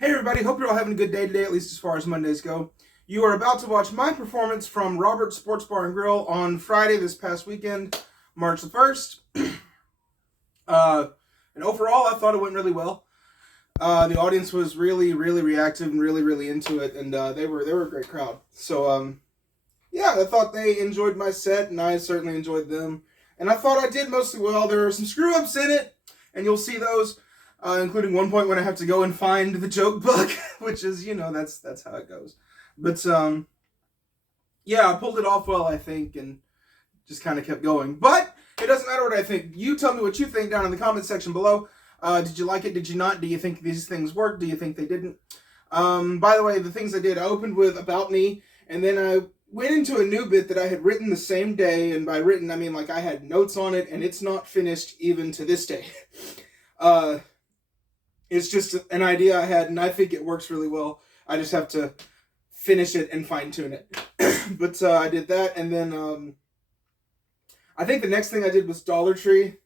Hey everybody, hope you're all having a good day today, at least as far as Mondays go. You are about to watch my performance from Robert's Sports Bar and Grill on Friday this past weekend, March the 1st. And overall, I thought it went really well. The audience was really reactive and really into it, and they were a great crowd. So, yeah, I thought they enjoyed my set, and I certainly enjoyed them. And I thought I did mostly well. There are some screw-ups in it, and you'll see those. Including one point when I have to go and find the joke book, which is, that's how it goes. But, yeah, I pulled it off well, I think, and just kind of kept going. But it doesn't matter what I think. You tell me what you think down in the comment section below. Did you like it? Did you not? Do you think these things worked? Do you think they didn't? By the way, the things I did, I opened with About Me, and then I went into a new bit that I had written the same day, and by written, I mean, like, I had notes on it, and it's not finished even to this day. It's just an idea I had, and I think it works really well. I just have to finish it and fine-tune it. But I did that, and then I think the next thing I did was Dollar Tree,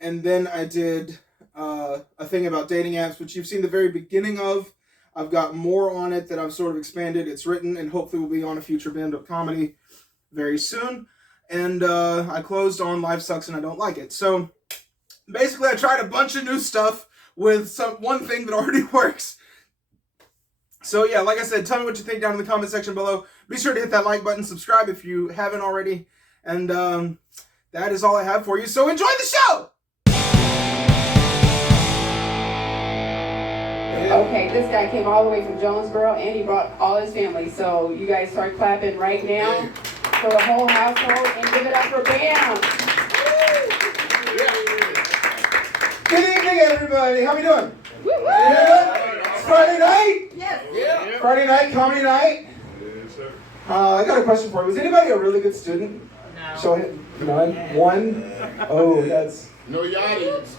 and then I did a thing about dating apps, which you've seen the very beginning of. I've got more on it that I've sort of expanded. It's written, and hopefully will be on a future Band-Up Comedy very soon. And I closed on Life Sucks and I Don't Like It. So basically, I tried a bunch of new stuff with one thing that already works. So yeah, like I said, tell me what you think down in the comment section below. Be sure to hit that like button, subscribe if you haven't already, and that is all I have for you. So enjoy the show! Okay, this guy came all the way from Jonesboro, and he brought all his family. So you guys start clapping right now for the whole household, and give it up for Bam! Good evening, everybody. How we doing? It's Friday night? Yes. Yeah. Friday night, comedy night? Yes, sir. I got a question for you. Was anybody a really good student? No. Show it. None? One? Oh, that's... No yachties.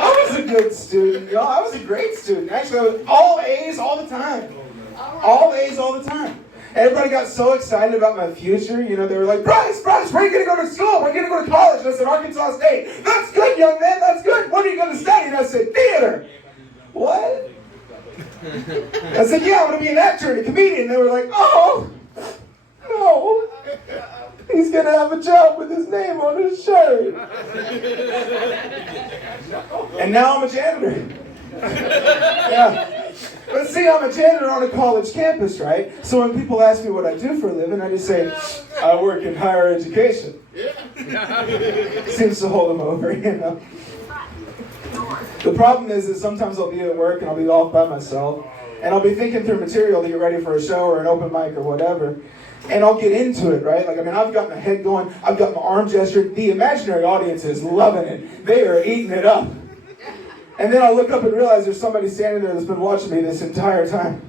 I was a good student, y'all. I was a great student. Actually, I was all A's all the time. All A's all the time. Everybody got so excited about my future. You know, they were like, Bryce, where are you going to go to school? Where are you going to go to college? And I said, Arkansas State. That's good, young man. That's good. What are you going to study? And I said, theater. What? I said, yeah, I'm going to be an actor and a comedian. And they were like, oh, no. He's going to have a job with his name on his shirt. And now I'm a janitor. Yeah. But see, I'm a janitor on a college campus, right? So when people ask me what I do for a living, I just say, I work in higher education. Seems to hold them over, you know. The problem is that sometimes I'll be at work and I'll be off by myself, and I'll be thinking through material to get ready for a show or an open mic or whatever, and I'll get into it, right? Like, I mean, I've got my head going, I've got my arm gestured. The imaginary audience is loving it. They are eating it up. And then I look up and realize there's somebody standing there that's been watching me this entire time.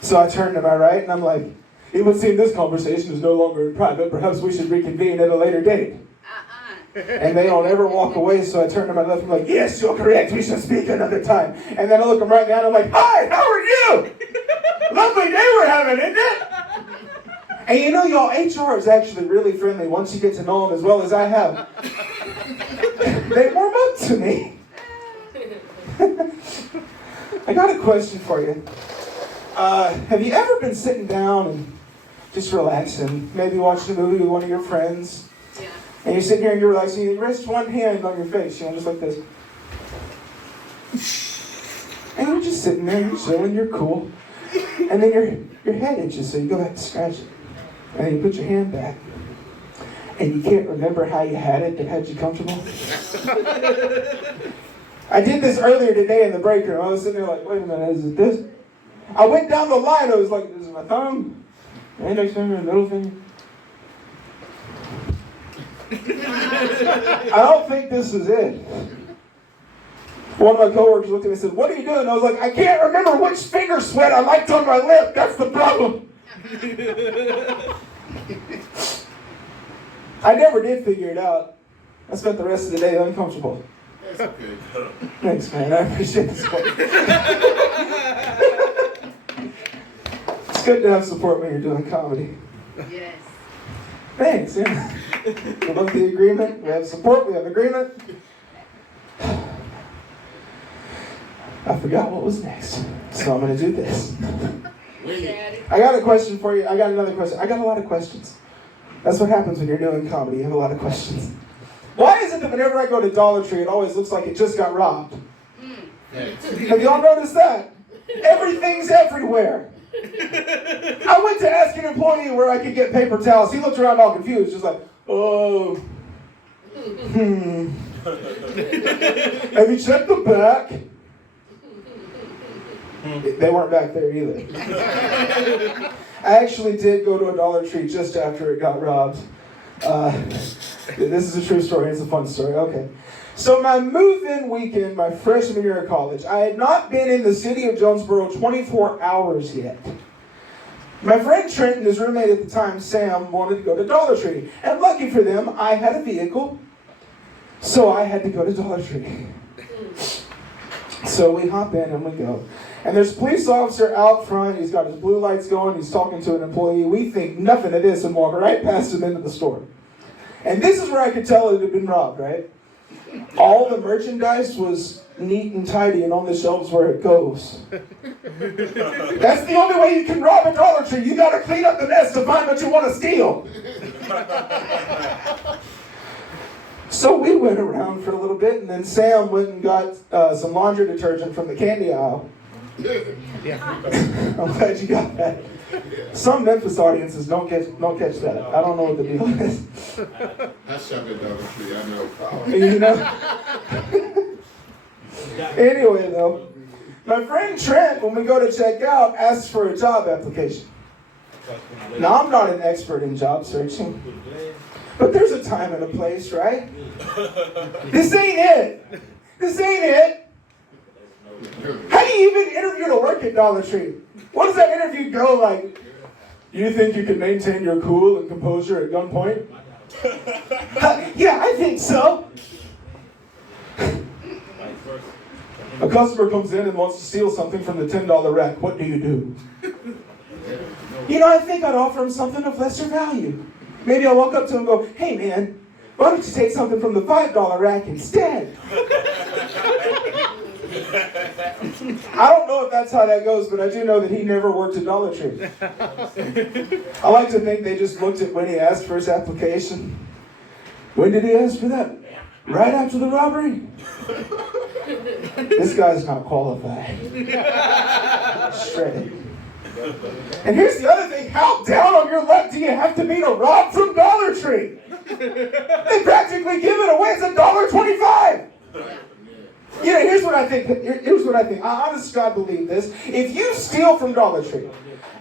So I turn to my right and I'm like, it would seem this conversation is no longer in private. Perhaps we should reconvene at a later date. And they don't ever walk away, so I turn to my left and I'm like, yes, you're correct. We should speak another time. And then I look them right down and I'm like, hi, how are you? Lovely day we're having, isn't it? And you know, y'all, HR is actually really friendly once you get to know them as well as I have. They warm up to me. I got a question for you. Have you ever been sitting down and just relaxing, maybe watching a movie with one of your friends? Yeah. And you're sitting here and you're relaxing, you rest one hand on your face, you know, just like this. And you're just sitting there, you're chilling, you're cool. And then your head itches, so you go back to scratch it. And then you put your hand back. And you can't remember how you had it that had you comfortable? I did this earlier today in the break room. I was sitting there like, wait a minute, is it this? I went down the line, I was like, this is my thumb, index finger, middle finger. I don't think this is it. One of my coworkers looked at me and said, what are you doing? And I was like, I can't remember which finger sweat I liked on my lip. That's the problem. I never did figure it out. I spent the rest of the day uncomfortable. That's okay. Thanks, man. I appreciate the support. It's good to have support when you're doing comedy. Yes. Thanks, yeah. We love the agreement. We have support. We have agreement. I forgot what was next. So I'm going to do this. Wait. I got a question for you. I got another question. I got a lot of questions. That's what happens when you're doing comedy. You have a lot of questions. Why is it that whenever I go to Dollar Tree, it always looks like it just got robbed? Have y'all noticed that? Everything's everywhere. I went to ask an employee where I could get paper towels. He looked around all confused, just like, oh, Have you checked the back? They weren't back there either. I actually did go to a Dollar Tree just after it got robbed. This is a true story. It's a fun story. Okay. So my move-in weekend, my freshman year of college, I had not been in the city of Jonesboro 24 hours yet. My friend Trent and his roommate at the time, Sam, wanted to go to Dollar Tree. And lucky for them, I had a vehicle. So I had to go to Dollar Tree. So we hop in and we go. And there's a police officer out front. He's got his blue lights going. He's talking to an employee. We think nothing of this and walk right past him into the store. And this is where I could tell it had been robbed, right? All the merchandise was neat and tidy and on the shelves where it goes. That's the only way you can rob a Dollar Tree. You got to clean up the mess to find what you want to steal. So we went around for a little bit, and then Sam went and got some laundry detergent from the candy aisle. I'm glad you got that. Some Memphis audiences don't catch that. I don't know what the deal is. I shop at Dollar Tree, I know. You know? Anyway, though, my friend Trent, when we go to check out, asks for a job application. Now, I'm not an expert in job searching, but there's a time and a place, right? This ain't it. This ain't it. How do you even interview to work at Dollar Tree? What does that interview go like? You think you can maintain your cool and composure at gunpoint? Yeah, I think so. A customer comes in and wants to steal something from the $10 rack. What do you do? You know, I think I'd offer him something of lesser value. Maybe I'll walk up to him and go, hey man, why don't you take something from the $5 rack instead? I don't know if that's how that goes, but I do know that he never worked at Dollar Tree. I like to think they just looked at when he asked for his application. When did he ask for that? Right after the robbery? This guy's not qualified. Shredded. And here's the other thing. How down on your luck do you have to be to rob from Dollar Tree? They practically give it away. It's $1.25. You know, here's what I think. I honestly God believe this. If you steal from Dollar Tree,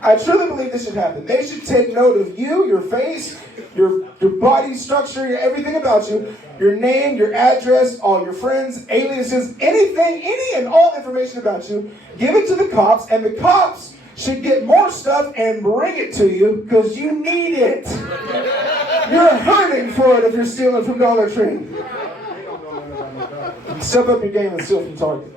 I truly believe this should happen. They should take note of you, your face, your body structure, everything about you, your name, your address, all your friends, aliases, anything, any and all information about you. Give it to the cops, and the cops should get more stuff and bring it to you because you need it. You're hurting for it if you're stealing from Dollar Tree. Step up your game and steal from Target.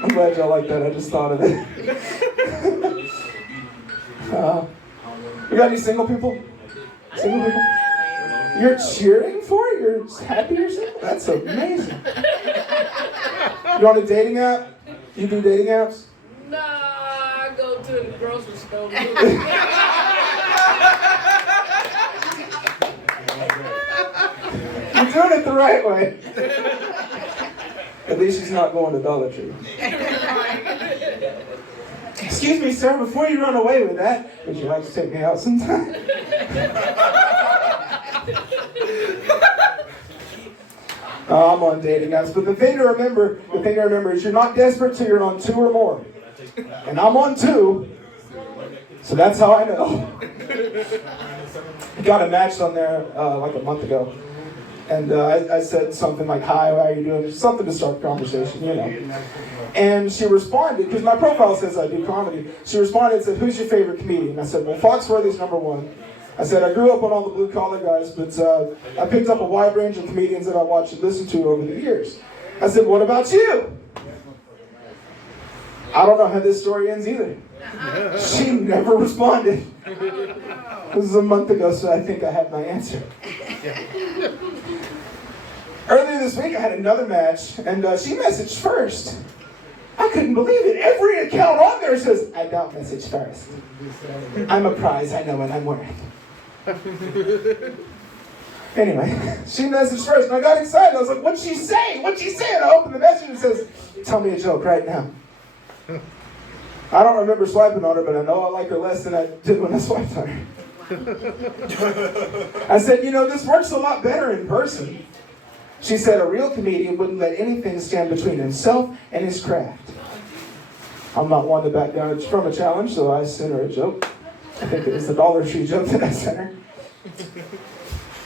I'm glad y'all like that. I just thought of it. We got any single people? Single people? You're cheering for it? You're happy you're single? That's amazing. You on a dating app? You do dating apps? Nah, I go to the grocery store. You're doing it the right way. At least she's not going to Dollar Tree. Excuse me, sir, before you run away with that, would you like to take me out sometime? I'm on dating apps, but the thing to remember is you're not desperate till you're on 2 or more. And I'm on 2, so that's how I know. Got a match on there like a month ago. And I said something like, hi, how are you doing? Just something to start the conversation, you know. And she responded, because my profile says I do comedy. She responded and said, who's your favorite comedian? I said, well, Foxworthy's #1. I said, I grew up on all the blue-collar guys, but I picked up a wide range of comedians that I watched and listened to over the years. I said, what about you? I don't know how this story ends either. She never responded. This is a month ago, so I think I have my answer. Earlier this week I had another match, and she messaged first. I couldn't believe it. Every account on there says, I don't message first. I'm a prize, I know what I'm worth. Anyway, she messaged first, and I got excited. I was like, what'd she say? What'd she say? And I opened the message and it says, tell me a joke right now. I don't remember swiping on her, but I know I like her less than I did when I swiped on her. I said, this works a lot better in person. She said a real comedian wouldn't let anything stand between himself and his craft. I'm not one to back down from a challenge, so I sent her a joke. I think it was the Dollar Tree joke that I sent her.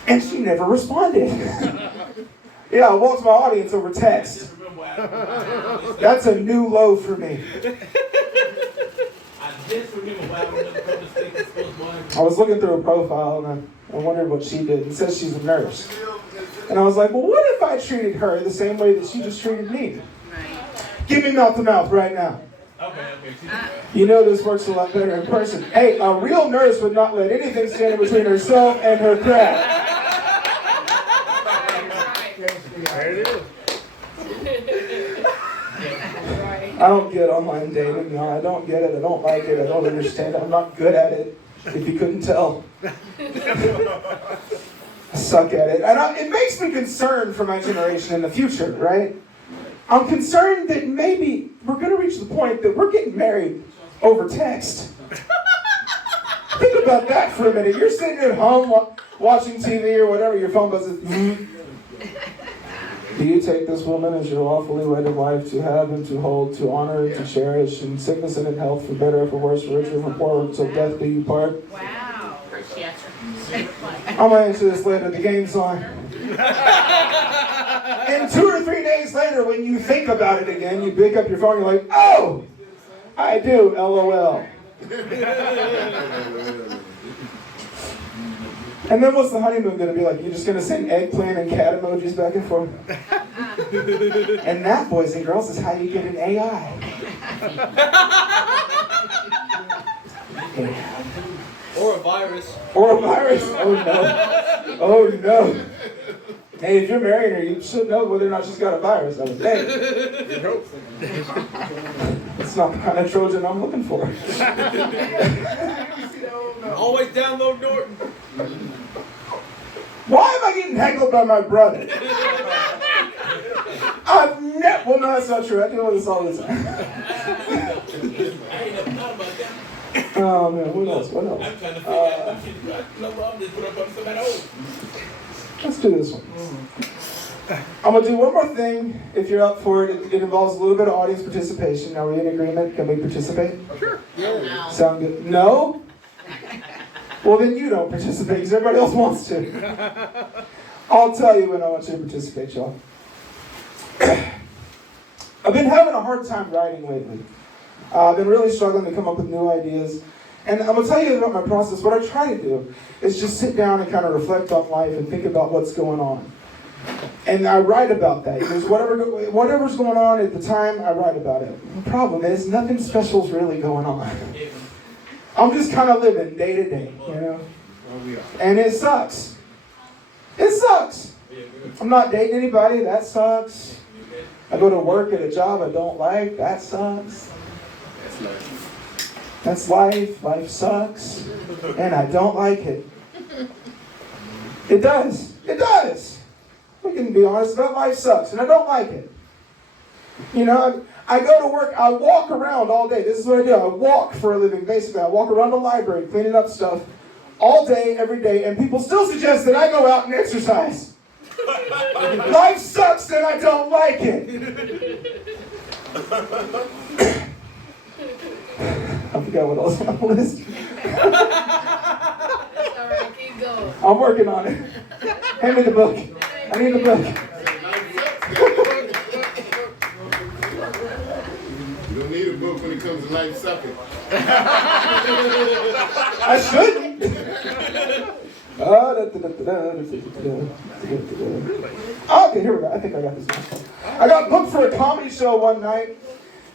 And she never responded. Yeah, I walked my audience over text. That's a new low for me. I was looking through her profile and I wondered what she did. It says she's a nurse. And I was like, well, what if I treated her the same way that she just treated me? Give me mouth to mouth right now. This works a lot better in person. Hey, a real nurse would not let anything stand between herself and her craft. There it is. I don't get online dating. No, I don't get it. I don't like it. I don't understand it. I'm not good at it, if you couldn't tell. I suck at it. And it makes me concerned for my generation in the future, right? I'm concerned that maybe we're going to reach the point that we're getting married over text. Think about that for a minute. You're sitting at home watching TV or whatever, your phone buzzes. Do you take this woman as your lawfully wedded wife to have and to hold, to honor, and to cherish, in sickness and in health, for better or for worse, for richer or for poorer, until death do you part? Wow. I'm going to answer this later. The game's on. And 2 or 3 days later, when you think about it again, you pick up your phone, you're like, oh, I do, LOL. And then what's the honeymoon going to be like? You're just going to send eggplant and cat emojis back and forth? And that, boys and girls, is how you get an AI. Or a virus. Or a virus. Oh, no. Oh, no. Hey, if you're marrying her, you should know whether or not she's got a virus. I would think. It's not the kind of Trojan I'm looking for. Always download Norton. Why am I getting heckled by my brother? Well, no, that's not true. I deal with this all the time. Oh, man, what else? What else? Let's do this one. I'm going to do one more thing, if you're up for it. It involves a little bit of audience participation. Are we in agreement? Can we participate? Sure. No. Sound good? No? Well, then you don't participate, because everybody else wants to. I'll tell you when I want you to participate, y'all. I've been having a hard time writing lately. I've been really struggling to come up with new ideas. And I'm going to tell you about my process. What I try to do is just sit down and kind of reflect on life and think about what's going on. And I write about that. Because whatever's going on at the time, I write about it. The problem is, nothing special's really going on. I'm just kind of living day to day, And it sucks. It sucks. I'm not dating anybody. That sucks. I go to work at a job I don't like. That sucks. That's life. Life sucks. And I don't like it. It does. It does. We can be honest about life sucks. And I don't like it. I go to work, I walk around all day. This is what I do. I walk for a living, basically. I walk around the library, cleaning up stuff all day, every day, and people still suggest that I go out and exercise. Life sucks and I don't like it. I forgot what else on the list. That's all right. Keep going. I'm working on it. Hand me the book. I need the book. You don't need a book when it comes to life sucking. I shouldn't. Okay, here we go. I think I got this one. I got booked for a comedy show one night.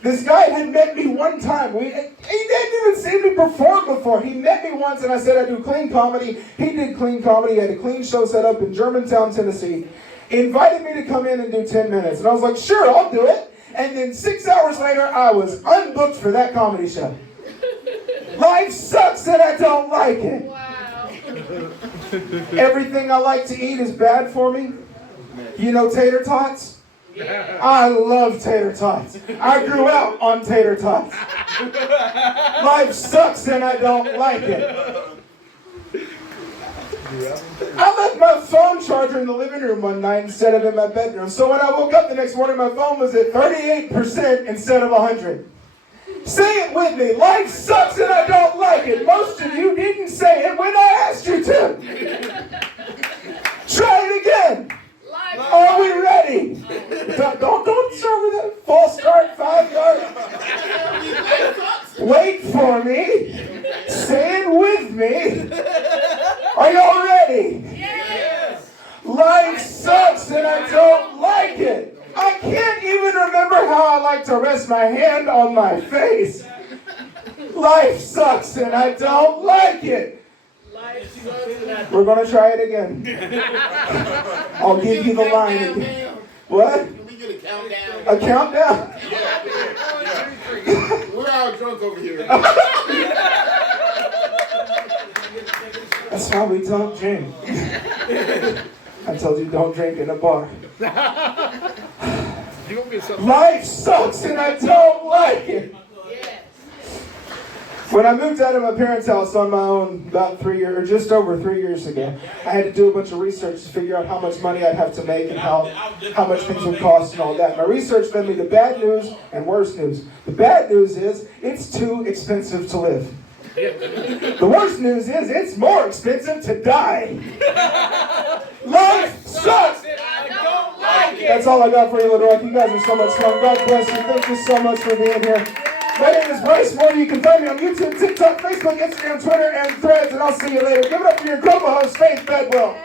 This guy had met me one time. He didn't even see me perform before. He met me once and I said I do clean comedy. He did clean comedy. He had a clean show set up in Germantown, Tennessee. invited me to come in and do 10 minutes. And I was like, sure, I'll do it. And then 6 hours later, I was unbooked for that comedy show. Life sucks and I don't like it. Wow. Everything I like to eat is bad for me. You know tater tots? Yeah. I love tater tots. I grew out on tater tots. Life sucks and I don't like it. I left my phone charger in the living room one night instead of in my bedroom. So when I woke up the next morning, my phone was at 38% instead of 100. Say it with me. Life sucks and I don't like it. Most of you didn't say it when I asked you to. Try it again. Life. Are we ready? Don't start with that false start, 5 yards. Wait for me. Say it with me. Are y'all ready? Yes. Life sucks and I don't like it. I can't even remember how I like to rest my hand on my face. Life sucks and I don't like it. Life sucks and I We're going to try it again. I'll give you the line again. What? Can we get a countdown? A countdown? We're all drunk over here. That's why we don't drink. I told you don't drink in a bar. You gonna get something? Life sucks and I don't like it. Yes. When I moved out of my parents' house on my own about 3 years, just over 3 years ago, I had to do a bunch of research to figure out how much money I'd have to make and how much things would cost and all that. My research led me to bad news and worse news. The bad news is it's too expensive to live. The worst news is it's more expensive to die. Life sucks. I don't like it. That's all I got for you, Little Rock. You guys are so much fun. God bless you. Thank you so much for being here. My name is Bryce Morty. You can find me on YouTube, TikTok, Facebook, Instagram, Twitter, and Threads. And I'll see you later. Give it up for your global host, Faith Bedwell.